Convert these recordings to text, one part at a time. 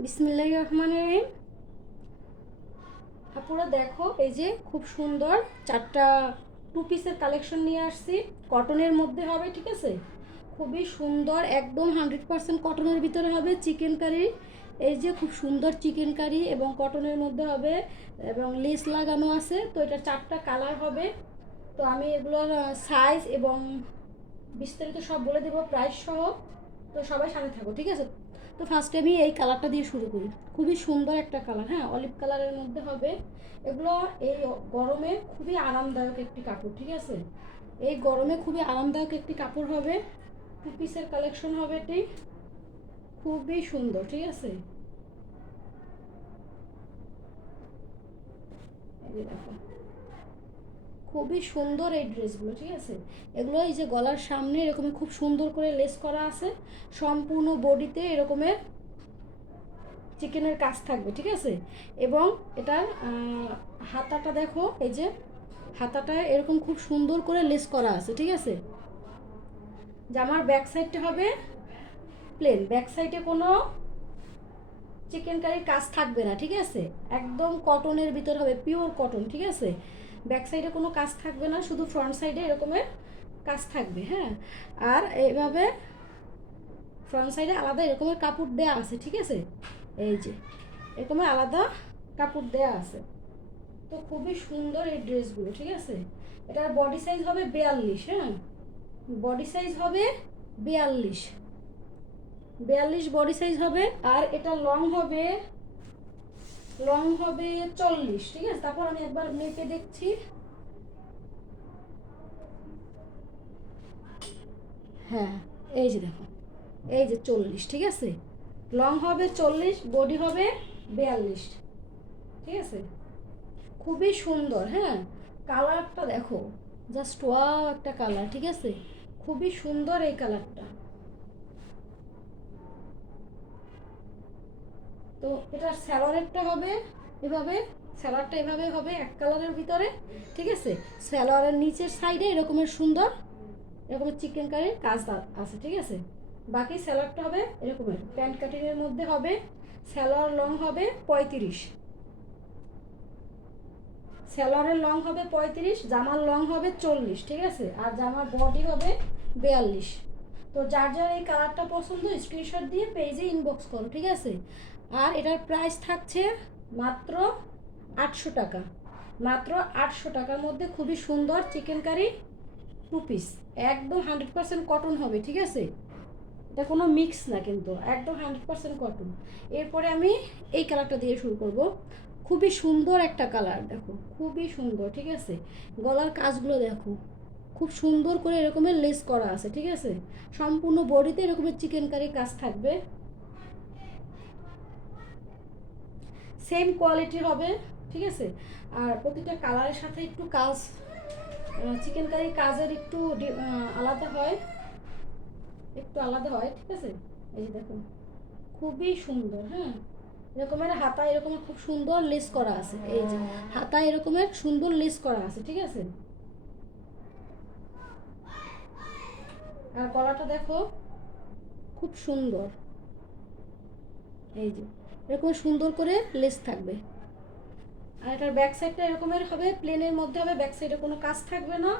বিসমিল্লাহ রহমান রহিম। আপুরা, দেখো, এই যে খুব সুন্দর চারটা টু পিসের কালেকশন নিয়ে আসছি। কটনের মধ্যে হবে, ঠিক আছে? খুবই সুন্দর, একদম হান্ড্রেড পার্সেন্ট কটনের ভিতরে হবে চিকেন কারি এই যে খুব সুন্দর চিকেন কারি এবং কটনের মধ্যে হবে, এবং লেস লাগানো আছে। তো এটা চারটা কালার হবে। তো আমি এগুলোর সাইজ এবং বিস্তারিত সব বলে দেবো প্রাইস সহ। তো সবাই সাথে থাকো, ঠিক আছে? তো ফার্স্টে আমি এই কালারটা দিয়ে শুরু করি। খুবই সুন্দর একটা কালার হ্যাঁ? অলিভ কালারের মধ্যে হবে। এগুলো এই গরমে খুবই আরামদায়ক একটি কাপড়, ঠিক আছে? এই গরমে খুবই আরামদায়ক একটি কাপড় হবে। টু পিসের কালেকশন হবে এটি। খুবই সুন্দর, ঠিক আছে? দেখো। খুবই সুন্দর এই ড্রেসগুলো ঠিক আছে? এগুলো এই যে গলার সামনে এরকমই খুব সুন্দর করে লেস করা আছে সম্পূর্ণ বডিতে এরকমের চিকেনের কাজ থাকবে ঠিক আছে? এবং আহ, হাতাটা দেখো এই যে হাতাটা এরকম খুব সুন্দর করে লেস করা আছে ঠিক আছে? জামার ব্যাক সাইডটা হবে প্লেন ব্যাক সাইডে কোনো চিকেন কারির কাজ থাকবে না ঠিক আছে? একদম কটনের ভিতর হবে পিওর কটন ঠিক আছে? ব্যাক সাইডে কোনো কাজ থাকবে না, শুধু ফ্রন্ট সাইডে এরকমের কাজ থাকবে হ্যাঁ? আর এইভাবে ফ্রন্ট সাইডে আলাদা এরকমের কাপড় দেয়া আছে, ঠিক আছে? এই যে এরকমের আলাদা কাপড় দেয়া আছে। তো খুবই সুন্দর এই ড্রেসগুলো, ঠিক আছে? এটার বডি সাইজ হবে বিয়াল্লিশ হ্যাঁ? বডি সাইজ হবে বিয়াল্লিশ। বিয়াল্লিশ বডি সাইজ হবে, আর এটা লং হবে লং হবে চল্লিশ, ঠিক আছে? তারপর আমি একবার মেপে দেখছি। হ্যাঁ এই যে দেখো, এই যে চল্লিশ, ঠিক আছে? লং হবে চল্লিশ বডি হবে বিয়াল্লিশ, ঠিক আছে? খুবই সুন্দর হ্যাঁ? কালারটা দেখো জাস্ট ওয়াও একটা কালার ঠিক আছে? খুবই সুন্দর এই কালারটা তো এটা স্যালোয়ারেরটা হবে, এভাবে স্যালোয়ারটা এভাবে হবে এক কালারের ভিতরে, ঠিক আছে? স্যালোয়ারের নিচের সাইডে এরকমের সুন্দর, এরকমের চিকেন কারির কাজ আছে, ঠিক আছে? বাকি স্যালোয়ারটা হবে এরকমের প্যান্ট কাটিংয়ের মধ্যে হবে স্যালোয়ার লং হবে পঁয়ত্রিশ। স্যালোয়ারের লং হবে পঁয়ত্রিশ, জামার লং হবে চল্লিশ, ঠিক আছে? আর জামার বডি হবে বেয়াল্লিশ। তো যার যার এই কালারটা পছন্দ স্ক্রিনশট দিয়ে পেজে ইনবক্স করো, ঠিক আছে? আর এটার প্রাইস থাকছে মাত্র আটশো টাকা। মাত্র আটশো টাকার মধ্যে খুবই সুন্দর চিকেন কারি টু পিস একদম হান্ড্রেড পার্সেন্ট কটন হবে, ঠিক আছে? এটা কোনো মিক্স না কিন্তু, একদম হান্ড্রেড পার্সেন্ট কটন এরপরে আমি এই কালারটা দিয়ে শুরু করব। খুবই সুন্দর একটা কালার দেখো, খুবই সুন্দর, ঠিক আছে? গলার কাজগুলো দেখো, খুব সুন্দর করে এরকমের লেস করা আছে, ঠিক আছে? সম্পূর্ণ বডিতে এরকমের চিকেন কারি কাজ থাকবে। সেম কোয়ালিটি হবে ঠিক আছে? আর প্রতিটা কালারের সাথে একটু কাজ চিকেন কারি কাজের একটু আলাদা হয় একটু আলাদা হয় ঠিক আছে? এই যে দেখুন খুবই সুন্দর হ্যাঁ? এরকমের হাতা এরকমের খুব সুন্দর লেস করা আছে এই যে হাতা এরকমের সুন্দর লেস করা আছে ঠিক আছে? আর গলাটা দেখো খুব সুন্দর এই যে। এরকম সুন্দর করে লেস থাকবে। আর এটার ব্যাক সাইডটা এরকমের হবে প্লেনের মধ্যে হবে ব্যাক সাইডে কোনো কাজ থাকবে না,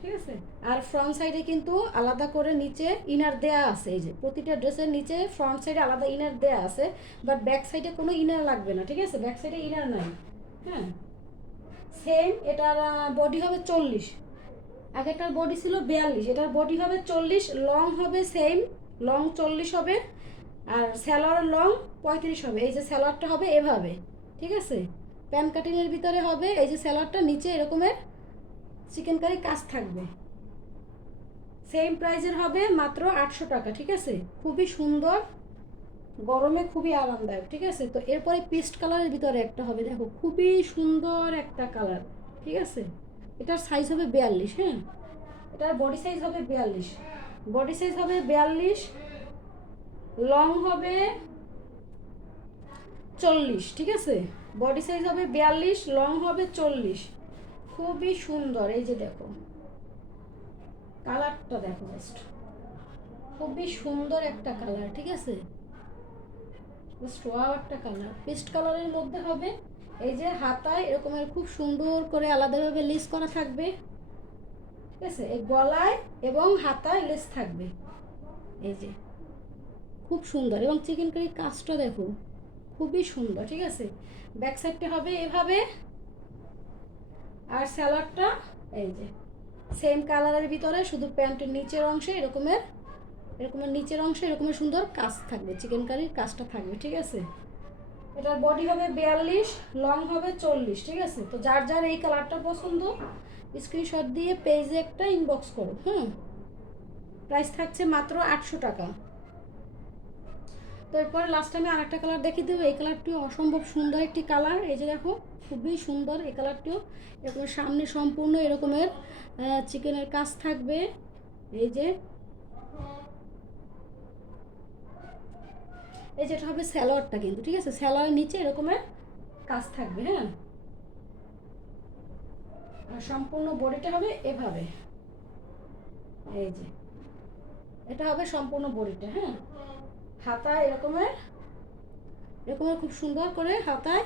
ঠিক আছে? আর ফ্রন্ট সাইডে কিন্তু আলাদা করে নিচে ইনার দেয়া আছে, এই যে প্রতিটা ড্রেসের নিচে ফ্রন্ট সাইডে আলাদা ইনার দেয়া আছে বাট ব্যাক সাইডে কোনো ইনার লাগবে না, ঠিক আছে? ব্যাক সাইডে ইনার নাই হ্যাঁ? সেম এটার বডি হবে চল্লিশ। আগেরটার বডি ছিল বিয়াল্লিশ, এটার বডি হবে চল্লিশ লং হবে সেম লং চল্লিশ হবে আর স্যালোয়ার লং পঁয়ত্রিশ হবে। এই যে স্যালোয়ারটা হবে এভাবে, ঠিক আছে? প্যান কাটিংয়ের ভিতরে হবে, এই যে স্যালোয়ারটা, নিচে এরকমের চিকেন কারি কাজ থাকবে। সেম প্রাইজের হবে মাত্র আটশো টাকা, ঠিক আছে? খুবই সুন্দর, গরমে খুবই আরামদায়ক, ঠিক আছে? তো এরপরে পিস্ট কালারের ভিতরে একটা হবে, দেখো, খুবই সুন্দর একটা কালার, ঠিক আছে? এটার সাইজ হবে বিয়াল্লিশ হ্যাঁ? এটার বডি সাইজ হবে বিয়াল্লিশ। বডি সাইজ হবে বিয়াল্লিশ লং হবে চল্লিশ, ঠিক আছে? বডি সাইজ হবে বিয়াল্লিশ লং হবে চল্লিশ। খুবই সুন্দর, এই যে দেখো। কালারটা দেখো জাস্ট খুবই সুন্দর একটা কালার ঠিক আছে? স্টোয়া একটা কালার পেস্ট কালারের মধ্যে হবে, এই যে হাতায় এরকমের খুব সুন্দর করে আলাদাভাবে লেস করা থাকবে। ঠিক আছে? এই গলায় এবং হাতায় লেস থাকবে। এই যে। খুব সুন্দর এবং চিকেন কারি কাজটা দেখো, খুবই সুন্দর, ঠিক আছে? ব্যাক সাইডটা হবে এভাবে, আর স্যালাডটা এই যে সেম কালারের ভিতরে, শুধু প্যান্টের নিচের অংশে এরকমের এরকমের নিচের অংশে এরকমের সুন্দর কাজ থাকবে চিকেন কারির কাজটা থাকবে, ঠিক আছে? এটার বডি হবে বিয়াল্লিশ লং হবে চল্লিশ, ঠিক আছে? তো যার যার এই কালারটা পছন্দ স্ক্রিনশট দিয়ে পেজে একটা ইনবক্স করো, হুম? প্রাইস থাকছে মাত্র আটশো টাকা। তো লাস্ট আমি আরেকটা কালার দেখিয়ে দেবো। এই কালারটিও অসম্ভব সুন্দর একটি কালার এই যে দেখো, খুবই সুন্দর এই কালারটিও এরকম সামনে সম্পূর্ণ এরকমের চিকেনের কাজ থাকবে। এই যে, এই যেটা হবে স্যালোয়ারটা কিন্তু, ঠিক আছে? স্যালোয়ারের নিচে এরকমের কাজ থাকবে হ্যাঁ? আর সম্পূর্ণ বডিটা হবে এভাবে। এই যে, এটা হবে সম্পূর্ণ বডিটা হ্যাঁ? হাতায় এরকমের? এরকমের খুব সুন্দর করে হাতায়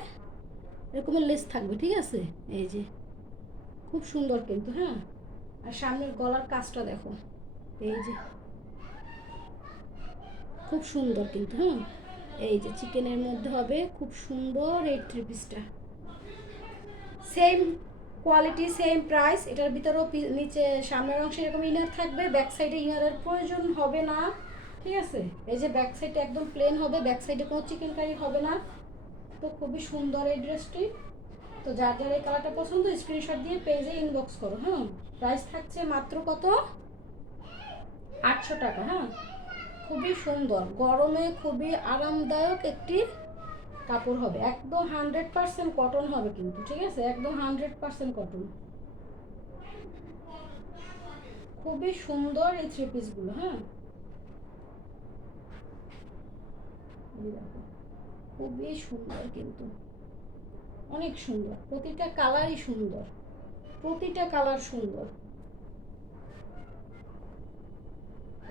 এরকমের লেস থাকবে, ঠিক আছে? এই যে, খুব সুন্দর কিন্তু হ্যাঁ? আর সামনের গলার কাজটা দেখো, এই যে। খুব সুন্দর কিন্তু হ্যাঁ? এই যে, চিকেনের মধ্যে হবে খুব সুন্দর এই থ্রি পিসটা সেম কোয়ালিটি সেম প্রাইস এটার ভিতরেও নিচে সামনের অংশে এরকম ইনার থাকবে ব্যাক সাইডে ইনারের প্রয়োজন হবে না। ঠিক আছে? এই যে ব্যাক সাইডটা একদম প্লেন হবে ব্যাক সাইডে কোনো চিকেন কারি হবে না। তো খুবই সুন্দর এই ড্রেসটি তো যার যার এই কালারটা পছন্দ স্ক্রিনশট দিয়ে পেজে ইনবক্স করো হ্যাঁ? প্রাইস থাকছে মাত্র কত? আটশো টাকা হ্যাঁ? খুবই সুন্দর। গরমে খুবই আরামদায়ক একটি কাপড় হবে। একদম হান্ড্রেড পার্সেন্ট কটন হবে কিন্তু, ঠিক আছে? একদম হান্ড্রেড পার্সেন্ট কটন খুবই সুন্দর এই থ্রি পিসগুলো হ্যাঁ এই দেখো, খুবই সুন্দর কিন্তু। অনেক সুন্দর। প্রতিটা কালারই সুন্দর। প্রতিটা কালার সুন্দর।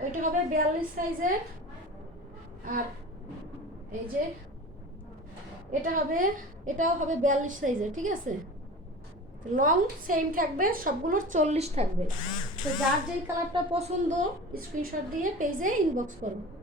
ওইটা হবে বিয়াল্লিশ সাইজের। আর এই যে এটা হবে, এটাও হবে বিয়াল্লিশ সাইজের, ঠিক আছে? লং সেম থাকবে, সবগুলোর চল্লিশ থাকবে। তো যার যেই কালারটা পছন্দ স্ক্রিনশট দিয়ে পেজে ইনবক্স করো।